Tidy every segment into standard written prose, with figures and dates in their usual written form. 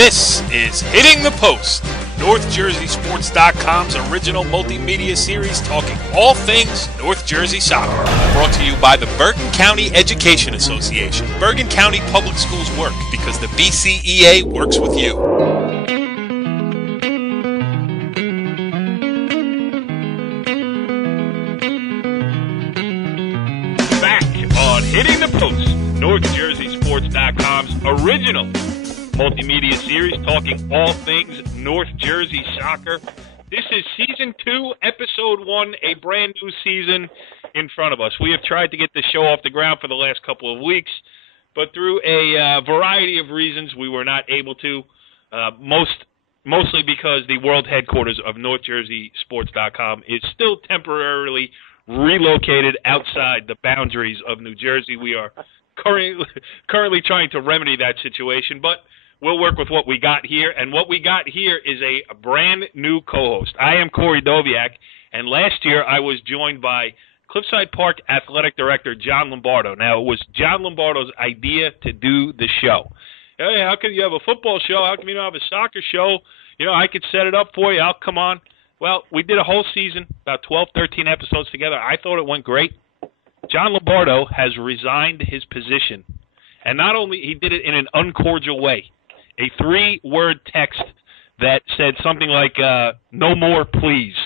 This is Hitting the Post, NorthJerseySports.com's original multimedia series talking all things North Jersey soccer. Brought to you by the Bergen County Education Association. Bergen County Public Schools work because the BCEA works with you. Back on Hitting the Post, NorthJerseySports.com's original multimedia series talking all things North Jersey soccer. This is Season 2, Episode 1, a brand new season in front of us. We have tried to get the show off the ground for the last couple of weeks, but through a variety of reasons we were not able to, mostly because the world headquarters of NorthJerseySports.com is still temporarily relocated outside the boundaries of New Jersey. We are currently trying to remedy that situation, but we'll work with what we got here, and what we got here is a brand new co-host. I am Corey Doviak, and last year I was joined by Cliffside Park Athletic Director John Lombardo. Now, it was John Lombardo's idea to do the show. Hey, how come you have a football show? How come you don't have a soccer show? You know, I could set it up for you. I'll come on. Well, we did a whole season, about 12, 13 episodes together. I thought it went great. John Lombardo has resigned his position, and not only he did it in an uncordial way, a 3-word text that said something like, no more, please.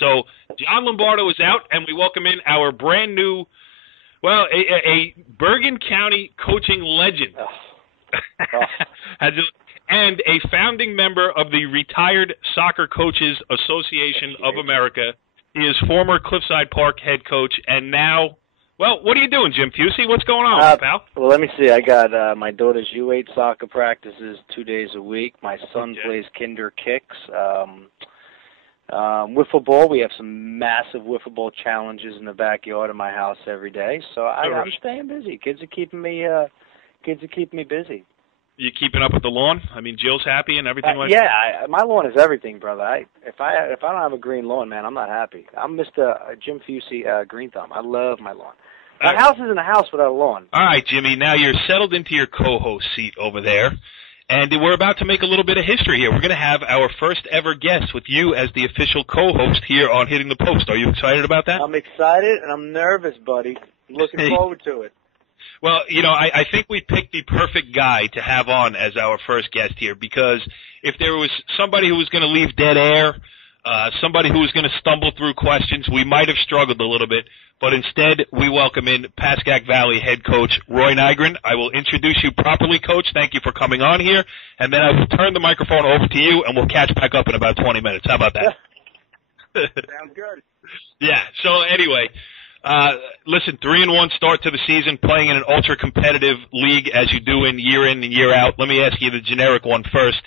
So John Lombardo is out, and we welcome in our brand new, well, a Bergen County coaching legend. And a founding member of the Retired Soccer Coaches Association of America. He is former Cliffside Park head coach, and now, well, what are you doing, Jim Fucci? What's going on, pal? Well, let me see. I got my daughter's U8 soccer practices 2 days a week. My son plays kinder kicks. Wiffle ball. We have some massive wiffle ball challenges in the backyard of my house every day. So I'm staying busy. Kids are keeping me busy. You keeping up with the lawn? I mean, Jill's happy and everything like that? Yeah, my lawn is everything, brother. If I don't have a green lawn, man, I'm not happy. I'm Mr. Jim Fucci Green Thumb. I love my lawn. My house isn't a house without a lawn. All right, Jimmy, now you're settled into your co-host seat over there, and we're about to make a little bit of history here. We're going to have our first ever guest with you as the official co-host here on Hitting the Post. Are you excited about that? I'm excited, and I'm nervous, buddy. I'm looking forward to it. Well, you know, I think we picked the perfect guy to have on as our first guest here, because if there was somebody who was going to leave dead air, somebody who was going to stumble through questions, we might have struggled a little bit, but instead we welcome in Pascack Valley head coach Roy Nygren. I will introduce you properly, Coach. Thank you for coming on here, and then I will turn the microphone over to you, and we'll catch back up in about 20 minutes. How about that? Sounds good. Yeah, so anyway, listen, 3-1 start to the season, playing in an ultra-competitive league as you do in and year out. Let me ask you the generic one first.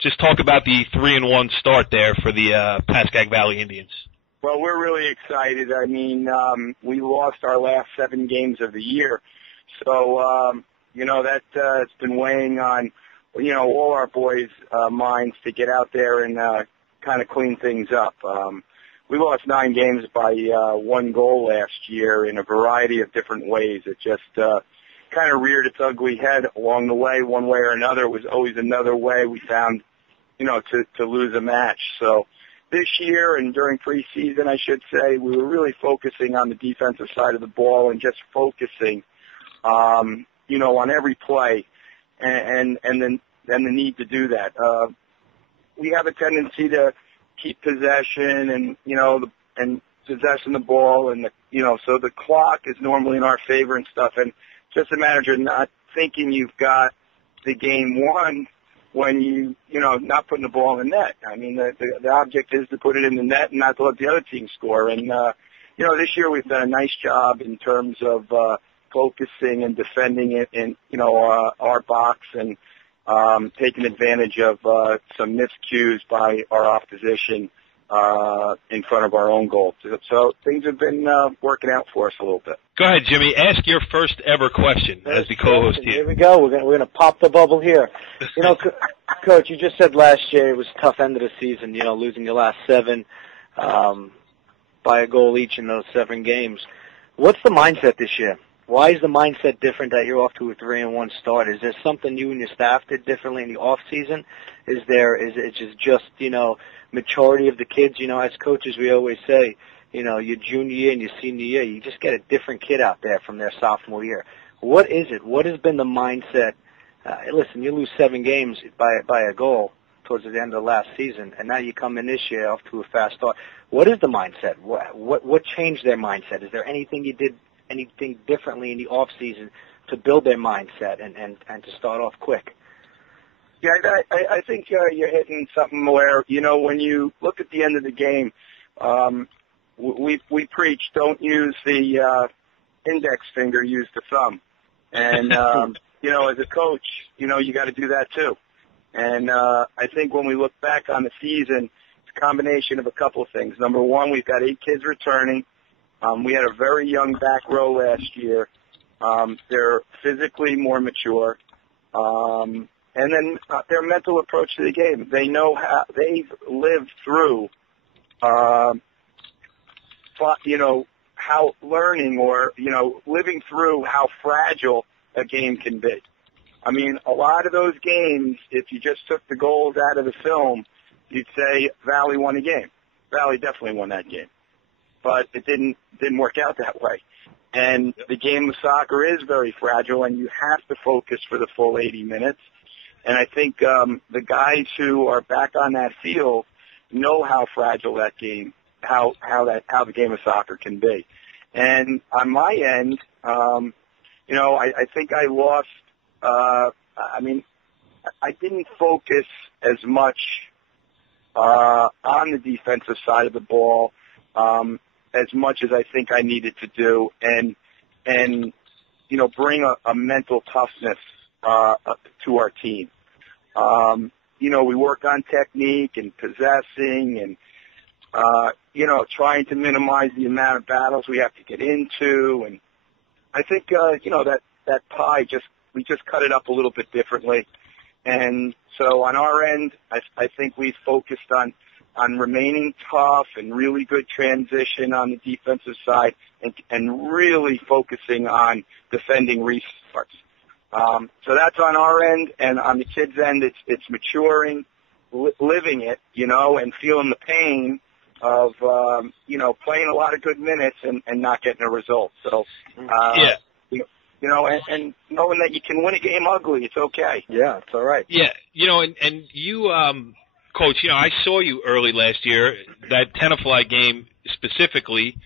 Just talk about the 3-1 start there for the Pascack Valley Indians. Well, we're really excited. I mean, we lost our last 7 games of the year. So, you know, it's been weighing on, you know, all our boys' minds to get out there and kind of clean things up. We lost 9 games by 1 goal last year in a variety of different ways. It just kind of reared its ugly head along the way, one way or another. It was always another way we found, you know, to lose a match. So this year and during preseason, I should say, we were really focusing on the defensive side of the ball and just focusing, you know, on every play and the need to do that. We have a tendency to keep possession and, you know, and possessing the ball and, you know, so the clock is normally in our favor and stuff. And just a matter of not thinking you've got the game won when you know, not putting the ball in the net. I mean, the object is to put it in the net and not to let the other team score. And, you know, this year we've done a nice job in terms of focusing and defending it in, you know, our box and taking advantage of some miscues by our opposition in front of our own goal. So things have been working out for us a little bit. Go ahead, Jimmy. Ask your first ever question as the co-host here. Here we go. We're gonna pop the bubble here. You know, Coach, you just said last year it was a tough end of the season, you know, losing your last 7 by a goal each in those 7 games. What's the mindset this year? Why is the mindset different that you're off to a 3-1 start? Is there something you and your staff did differently in the off season? Is it just maturity of the kids? As coaches, we always say, your junior year and your senior year, you just get a different kid out there from their sophomore year. What is it? What has been the mindset? Listen, you lose 7 games by a goal towards the end of the last season, and now you come in this year off to a fast start. What is the mindset? What changed their mindset? Is there anything you did differently in the off season to build their mindset and to start off quick? Yeah, I think you're hitting something where, when you look at the end of the game, we preach don't use the index finger, use the thumb. And, as a coach, you got to do that too. And I think when we look back on the season, it's a combination of a couple of things. Number one, we've got 8 kids returning. We had a very young back row last year. They're physically more mature. And then their mental approach to the game. They know how they've lived through, how learning or, living through how fragile a game can be. I mean, a lot of those games, if you just took the goals out of the film, you'd say Valley won a game. Valley definitely won that game. But it didn't work out that way. And the game of soccer is very fragile, and you have to focus for the full 80 minutes. And I think the guys who are back on that field know how fragile that game, how the game of soccer can be. And on my end, I think I lost. I didn't focus as much on the defensive side of the ball as much as I think I needed to do, and bring a mental toughness to our team. We work on technique and possessing and trying to minimize the amount of battles we have to get into, and I think that pie we just cut it up a little bit differently. And so on our end, I think we focused on remaining tough and really good transition on the defensive side and really focusing on defending restarts. So that's on our end, and on the kids' end, it's maturing, living it, and feeling the pain of, playing a lot of good minutes and not getting a result. So, yeah. And knowing that you can win a game ugly, it's okay. Yeah, it's all right. Yeah, and you, Coach, I saw you early last year, that Tenafly game specifically,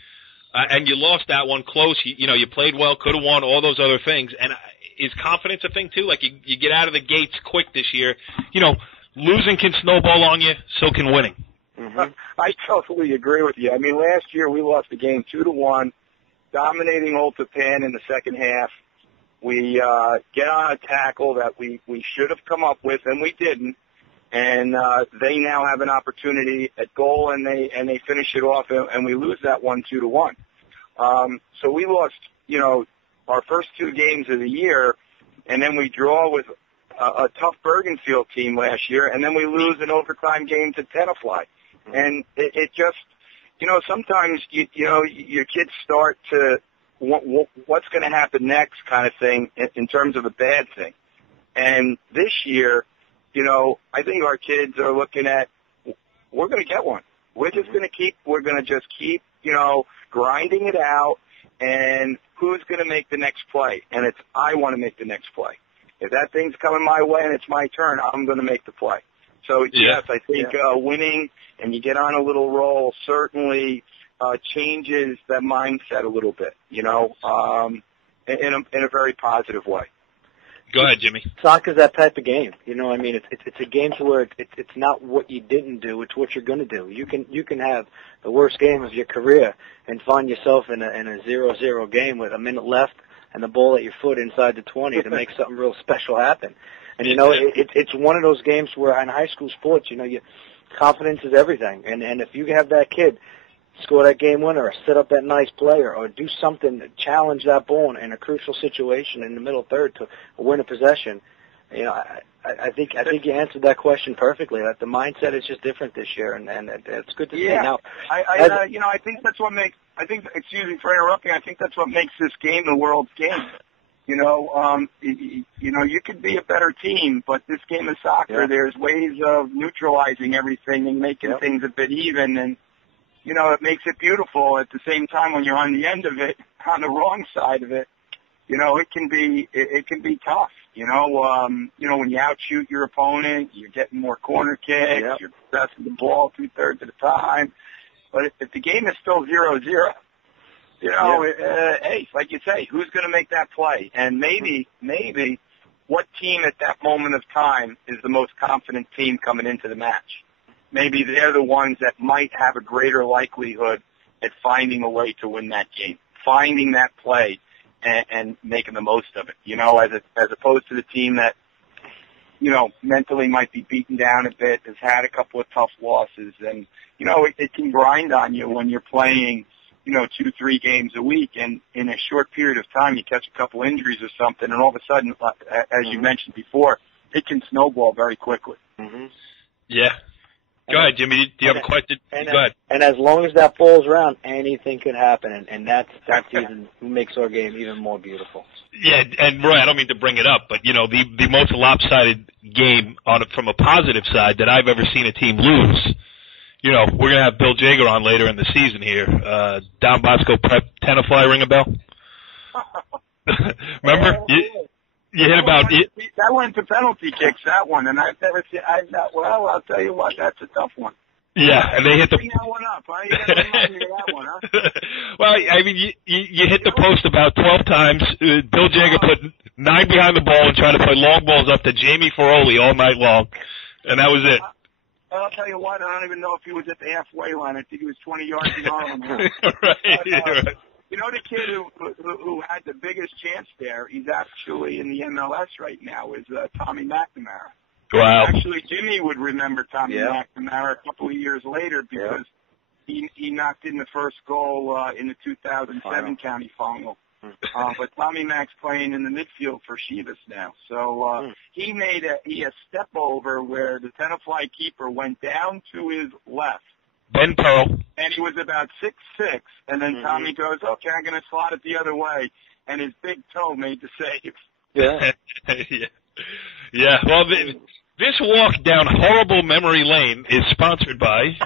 and you lost that one close. You played well, could have won, all those other things. And is confidence a thing, too? Like, you get out of the gates quick this year. Losing can snowball on you, so can winning. Mm-hmm. I totally agree with you. I mean, last year we lost the game 2-1, dominating Old Japan in the second half. We get on a tackle that we should have come up with, and we didn't. And they now have an opportunity at goal, and they finish it off, and we lose that 2-1. So we lost, our first 2 games of the year, and then we draw with a tough Bergenfield team last year, and then we lose an overtime game to Tenafly. And it just, sometimes your kids start to what's going to happen next kind of thing in terms of a bad thing. And this year, I think our kids are looking at, we're going to get one. We're just going to keep grinding it out, and who's going to make the next play? And I want to make the next play. If that thing's coming my way and it's my turn, I'm going to make the play. So, yes, I think winning and you get on a little roll certainly changes that mindset a little bit, in a very positive way. Go ahead, Jimmy. Soccer's that type of game. It's a game to where it's not what you didn't do, it's what you're going to do. You can have the worst game of your career and find yourself in a 0-0 game with a minute left and the ball at your foot inside the 20 to make something real special happen. And it's one of those games where in high school sports, confidence is everything. And if you have that kid score that game winner or set up that nice play or do something to challenge that ball in a crucial situation in the middle third to win a possession, I I think you answered that question perfectly. That the mindset is just different this year, and it's good to see. Now, I think that's what makes. Excuse me for interrupting. I think that's what makes this game the world's game. You could be a better team, but this game of soccer, there's ways of neutralizing everything and making things a bit even, and it makes it beautiful. At the same time, when you're on the end of it, on the wrong side of it, it can be tough. When you outshoot your opponent, you're getting more corner kicks, you're possessing the ball 2/3 of the time. But if the game is still 0-0, hey, like you say, who's going to make that play? And maybe what team at that moment of time is the most confident team coming into the match? Maybe they're the ones that might have a greater likelihood at finding a way to win that game, finding that play and making the most of it, as opposed to the team that, mentally might be beaten down a bit, has had a couple of tough losses, and, it can grind on you when you're playing, 2-3 games a week, and in a short period of time you catch a couple injuries or something, and all of a sudden, as you mentioned before, it can snowball very quickly. Mm-hmm. Yeah. Go ahead, Jimmy. Do you have a question? Go ahead. And as long as that ball's around, anything could happen, and that's even makes our game even more beautiful. Yeah, and Roy, I don't mean to bring it up, but the most lopsided game from a positive side that I've ever seen a team lose. We're gonna have Bill Jager on later in the season here. Don Bosco Prep Tenafly, ring a bell? Remember? You hit about that went to penalty kicks. That one, and I've never seen. Well, I'll tell you what, that's a tough one. Yeah, and they hit the. Bring that one up, huh? You gotta remind me of that one, huh? Well, I mean, you hit the post about 12 times. Bill Jager put 9 behind the ball and tried to play long balls up to Jamie Ferroli all night long, and that was it. I'll tell you what, I don't even know if he was at the halfway line. I think he was 20 yards behind him. Right. The kid who had the biggest chance there, he's actually in the MLS right now, is Tommy McNamara. Wow. Actually, Jimmy would remember Tommy McNamara a couple of years later because he knocked in the first goal in the 2007 county final. But Tommy Mac's playing in the midfield for Chivas now. So he made a step over where the Tenafly keeper went down to his left. Ben Pearl. And he was about 6'6", and then Tommy goes, okay, I'm going to slot it the other way, and his big toe made the save. Yeah. Yeah. Well, this walk down horrible memory lane is sponsored by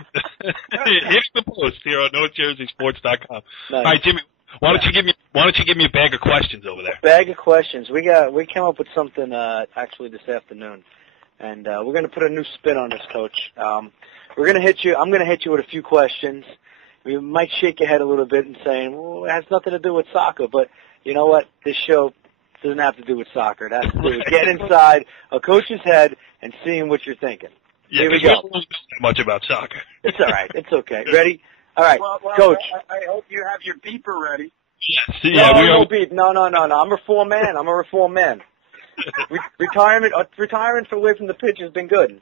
Hit the Post here on NorthJerseySports.com. Nice. All right, Jimmy, why don't you give me a bag of questions over there? Bag of questions. We came up with something actually this afternoon, and we're going to put a new spin on this, Coach. We're going to hit you. I'm going to hit you with a few questions. We might shake your head a little bit and saying, well, it has nothing to do with soccer. But you know what? This show doesn't have to do with soccer. It has to do with getting inside a coach's head and seeing what you're thinking. Yeah, here we go. We don't know that much about soccer. It's all right. It's okay. Ready? All right, well, Coach. I hope you have your beeper ready. Yes. Yeah, no beep. No. I'm a reformed man. Retiring away from the pitch has been good.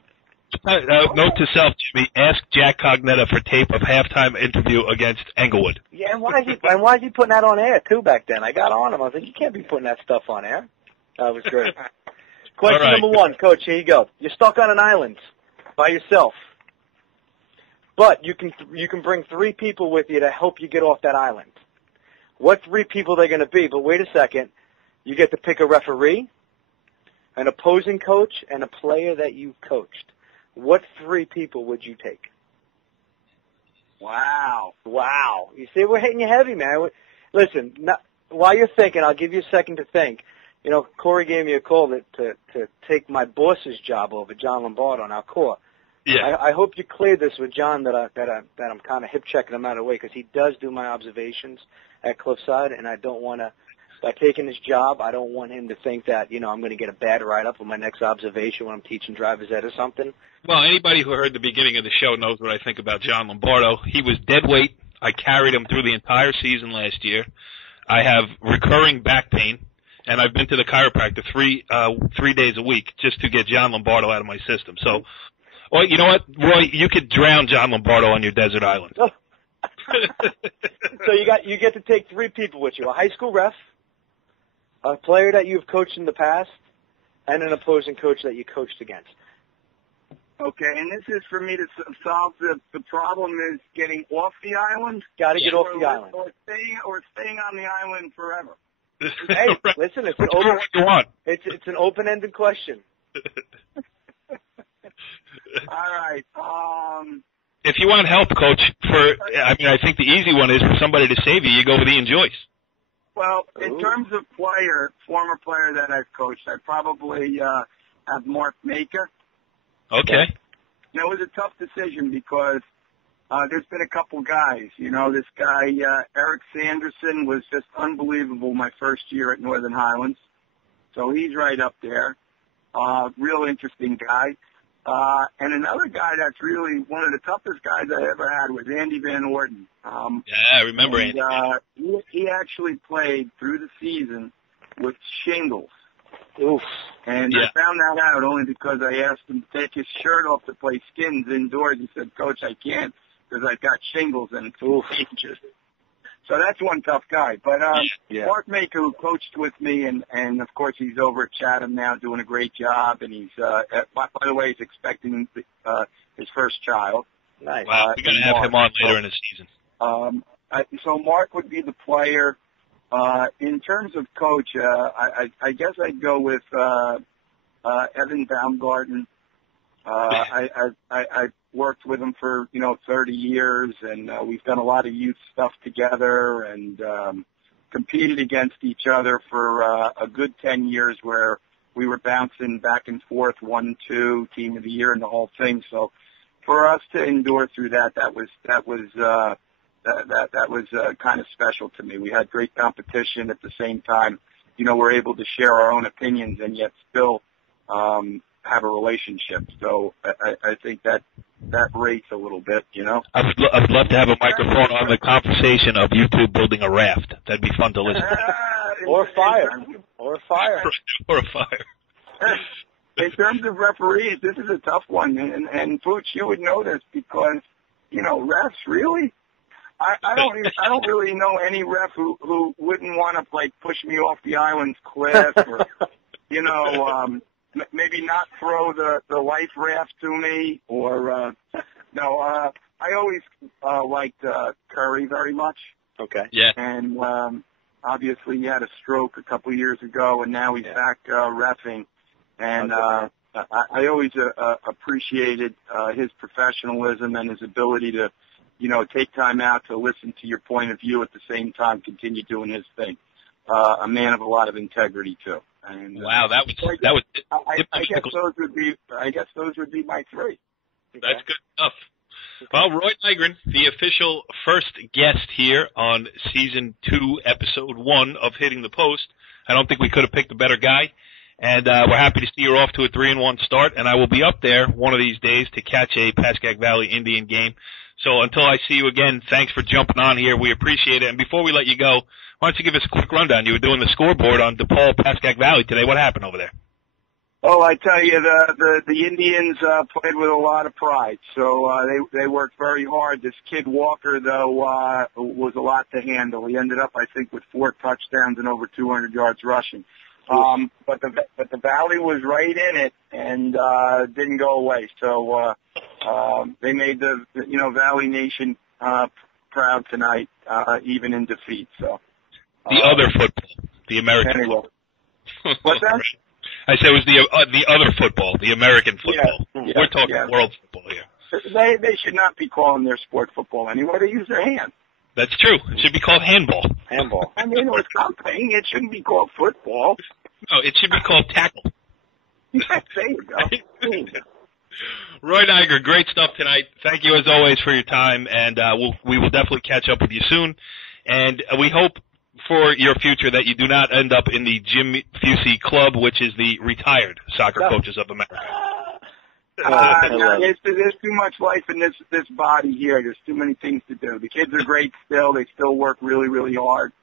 Note to self, Jimmy, ask Jack Cognetta for tape of halftime interview against Englewood. Yeah, and why is he putting that on air, too, back then? I got on him. I was like, you can't be putting that stuff on air. That was great. Question number 1, Coach, here you go. You're stuck on an island by yourself, but you can bring 3 people with you to help you get off that island. What 3 people they're going to be? But wait a second. You get to pick a referee, an opposing coach, and a player that you coached. What 3 people would you take? Wow. You see, we're hitting you heavy, man. Listen, while you're thinking, I'll give you a second to think. Corey gave me a call to take my boss's job over, John Lombardo, on our core. Yeah. I hope you cleared this with John that I'm kind of hip checking him out of the way because he does do my observations at Cliffside, and I don't want to. By taking his job, I don't want him to think that, I'm going to get a bad write-up on my next observation when I'm teaching driver's ed or something. Well, anybody who heard the beginning of the show knows what I think about John Lombardo. He was dead weight. I carried him through the entire season last year. I have recurring back pain, and I've been to the chiropractor 3 days a week just to get John Lombardo out of my system. So, well, you know what, Roy? You could drown John Lombardo on your desert island. So you get to take 3 people with you: a high school ref, a player that you've coached in the past, And an opposing coach that you coached against. Okay, and this is for me to solve the problem is getting off the island. Got to get off the island. Or staying on the island forever. Hey, listen, it's an open-ended question. All right. If you want help, Coach, I think the easy one is for somebody to save you. You go with Ian Joyce. Well, in terms of former player that I've coached, I probably have Mark Maker. Okay. Now, it was a tough decision because there's been a couple guys. You know, this guy, Eric Sanderson, was just unbelievable my first year at Northern Highlands. So he's right up there. Real interesting guy. And another guy that's really one of the toughest guys I ever had was Andy Van Orton. I remember Andy. He actually played through the season with shingles. Oof. And I found that out only because I asked him to take his shirt off to play skins indoors. He said, Coach, I can't because I've got shingles and it's dangerous. So that's one tough guy. But Mark Maker, who coached with me, and of course he's over at Chatham now doing a great job. And he's, by the way, he's expecting his first child. Nice. Wow, we're going to have him on later in the season. So Mark would be the player. In terms of coach, I guess I'd go with Evan Baumgarten. I've worked with him for 30 years, and we've done a lot of youth stuff together, and competed against each other for a good 10 years, where we were bouncing back and forth, 1-2, team of the year, and the whole thing. So for us to endure through that was kind of special to me. We had great competition at the same time. We're able to share our own opinions and yet still have a relationship. So I think that rates a little bit, I'd love to have a microphone on the conversation of you two building a raft. That'd be fun to listen to. Or fire. Or a fire. Or a fire. In terms of referees, this is a tough one. And Pooch, you would know this because, refs, really? I don't really know any ref who wouldn't want to push me off the island's cliff or maybe not throw the life raft to me or I always liked Curry very much. Okay. Yeah. And obviously he had a stroke a couple years ago and now he's back reffing. And I always appreciated his professionalism and his ability to take time out to listen to your point of view at the same time, continue doing his thing. A man of a lot of integrity too. And, wow, that was. I guess those would be my three. That's good enough. Well, Roy Nygren, the official first guest here on Season 2, Episode 1 of Hitting the Post. I don't think we could have picked a better guy. And we're happy to see you're off to a 3-1 start. And I will be up there one of these days to catch a Pascack Valley Indian game. So until I see you again, thanks for jumping on here. We appreciate it. And before we let you go, why don't you give us a quick rundown? You were doing the scoreboard on DePaul Pascack Valley today. What happened over there? Oh, I tell you, the Indians played with a lot of pride. So they worked very hard. This kid Walker, though, was a lot to handle. He ended up, I think, with 4 touchdowns and over 200 yards rushing. But the Valley was right in it and didn't go away. So they made the Valley Nation proud tonight, even in defeat. So the other football, the American anyway. football. What's that? I said it was the other football, the American football. Yeah. We're talking world football here. They should not be calling their sport football anymore. They use their hands. That's true. It should be called handball. Handball. I mean, or something. It shouldn't be called football. No, it should be called tackle. Yes, there you go. Roy Nygren, great stuff tonight. Thank you as always for your time, and we will definitely catch up with you soon. And we hope for your future that you do not end up in the Jim Fucci Club, which is the Retired Soccer Coaches of America. There's too much life in this body here. There's too many things to do. The kids are great still. They still work really, really hard.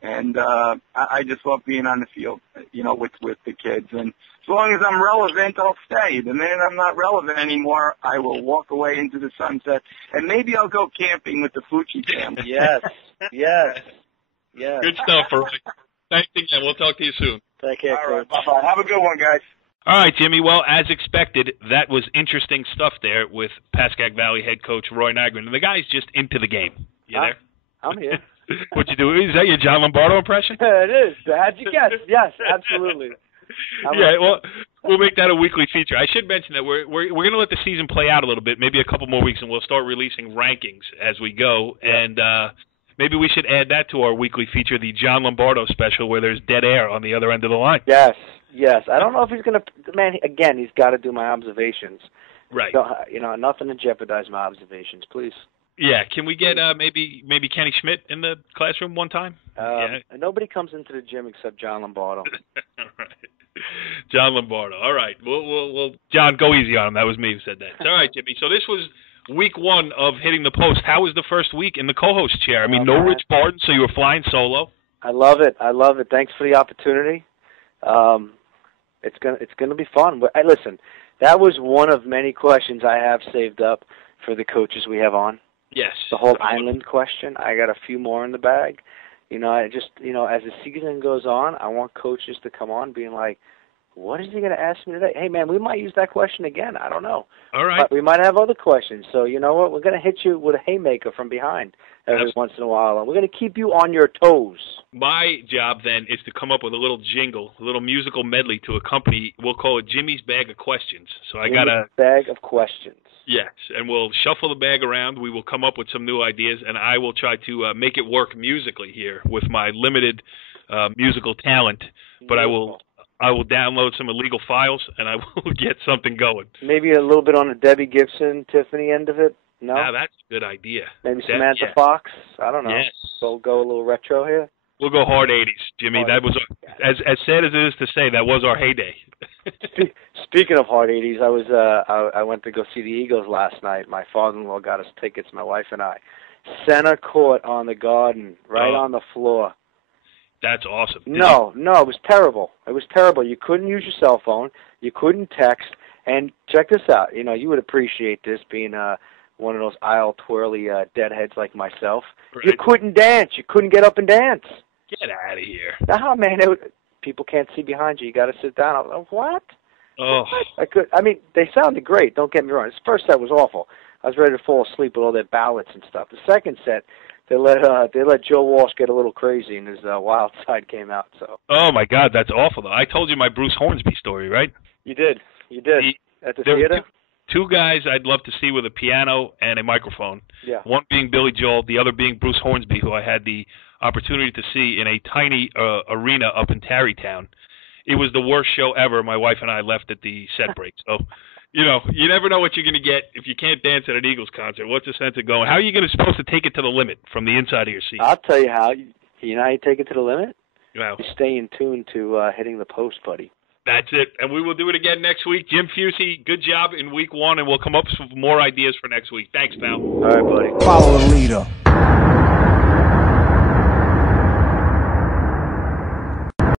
And I just love being on the field, with the kids. And as long as I'm relevant, I'll stay. The minute I'm not relevant anymore, I will walk away into the sunset. And maybe I'll go camping with the Fucci family. Yes. Good stuff, Roy. Thanks again. We'll talk to you soon. Take care, All right. Coach. Bye-bye. Have a good one, guys. All right, Jimmy. Well, as expected, that was interesting stuff there with Pascack Valley head coach Roy Nygren. The guy's just into the game. You there? I'm here. What'd you do? Is that your John Lombardo impression? It is. How'd you guess? Yes, absolutely. Yeah, well, we'll make that a weekly feature. I should mention that we're going to let the season play out a little bit, maybe a couple more weeks, and we'll start releasing rankings as we go. Yeah. And maybe we should add that to our weekly feature, the John Lombardo special, where there's dead air on the other end of the line. Yes. I don't know if he's going to. Man, again, he's got to do my observations. Right. So, nothing to jeopardize my observations, please. Yeah. Can we get maybe Kenny Schmidt in the classroom one time? Yeah. Nobody comes into the gym except John Lombardo. All right. John Lombardo. All right. We'll John, go easy on him. That was me who said that. All right, Jimmy. So this was week one of Hitting the Post. How was the first week in the co-host chair? I mean, no Rich Barton, so you were flying solo. I love it. Thanks for the opportunity. It's gonna be fun. But listen, that was one of many questions I have saved up for the coaches we have on. Yes. The whole island question. I got a few more in the bag. I just as the season goes on, I want coaches to come on being like, what is he going to ask me today? Hey, man, we might use that question again. I don't know. All right. But we might have other questions. So you know what? We're going to hit you with a haymaker from behind every once in a while, and we're going to keep you on your toes. My job, then, is to come up with a little jingle, a little musical medley to accompany, we'll call it Jimmy's Bag of Questions. So I got a bag of questions. Yes, and we'll shuffle the bag around. We will come up with some new ideas, and I will try to make it work musically here with my limited musical talent. But I will download some illegal files, and I will get something going. Maybe a little bit on the Debbie Gibson, Tiffany end of it? No? That's a good idea. Maybe Samantha Fox? I don't know. Yes. So go a little retro here? We'll go hard 80s, Jimmy. That was, as sad as it is to say, that was our heyday. Speaking of hard 80s, I went to go see the Eagles last night. My father-in-law got us tickets, my wife and I. Center court on the Garden, on the floor. That's awesome. No, it was terrible. It was terrible. You couldn't use your cell phone. You couldn't text. And check this out. You would appreciate this being one of those aisle twirly deadheads like myself. Right. You couldn't dance. You couldn't get up and dance. Get out of here. No, man. People can't see behind you. You got to sit down. I was like, what? Oh. They sounded great. Don't get me wrong. This first set was awful. I was ready to fall asleep with all their ballads and stuff. The second set, they let Joe Walsh get a little crazy, and his wild side came out. So. Oh my God, that's awful. Though. I told you my Bruce Hornsby story, right? You did. At the theater. Two guys I'd love to see with a piano and a microphone. Yeah. One being Billy Joel, the other being Bruce Hornsby, who I had the opportunity to see in a tiny arena up in Tarrytown. It was the worst show ever. My wife and I left at the set break. So, you never know what you're going to get if you can't dance at an Eagles concert. What's the sense of going? How are you supposed to take it to the limit from the inside of your seat? I'll tell you how. You know how you take it to the limit? Wow. You stay in tune to Hitting the Post, buddy. That's it. And we will do it again next week. Jim Fucci, good job in week one, and we'll come up with more ideas for next week. Thanks, pal. All right, buddy. Follow the leader.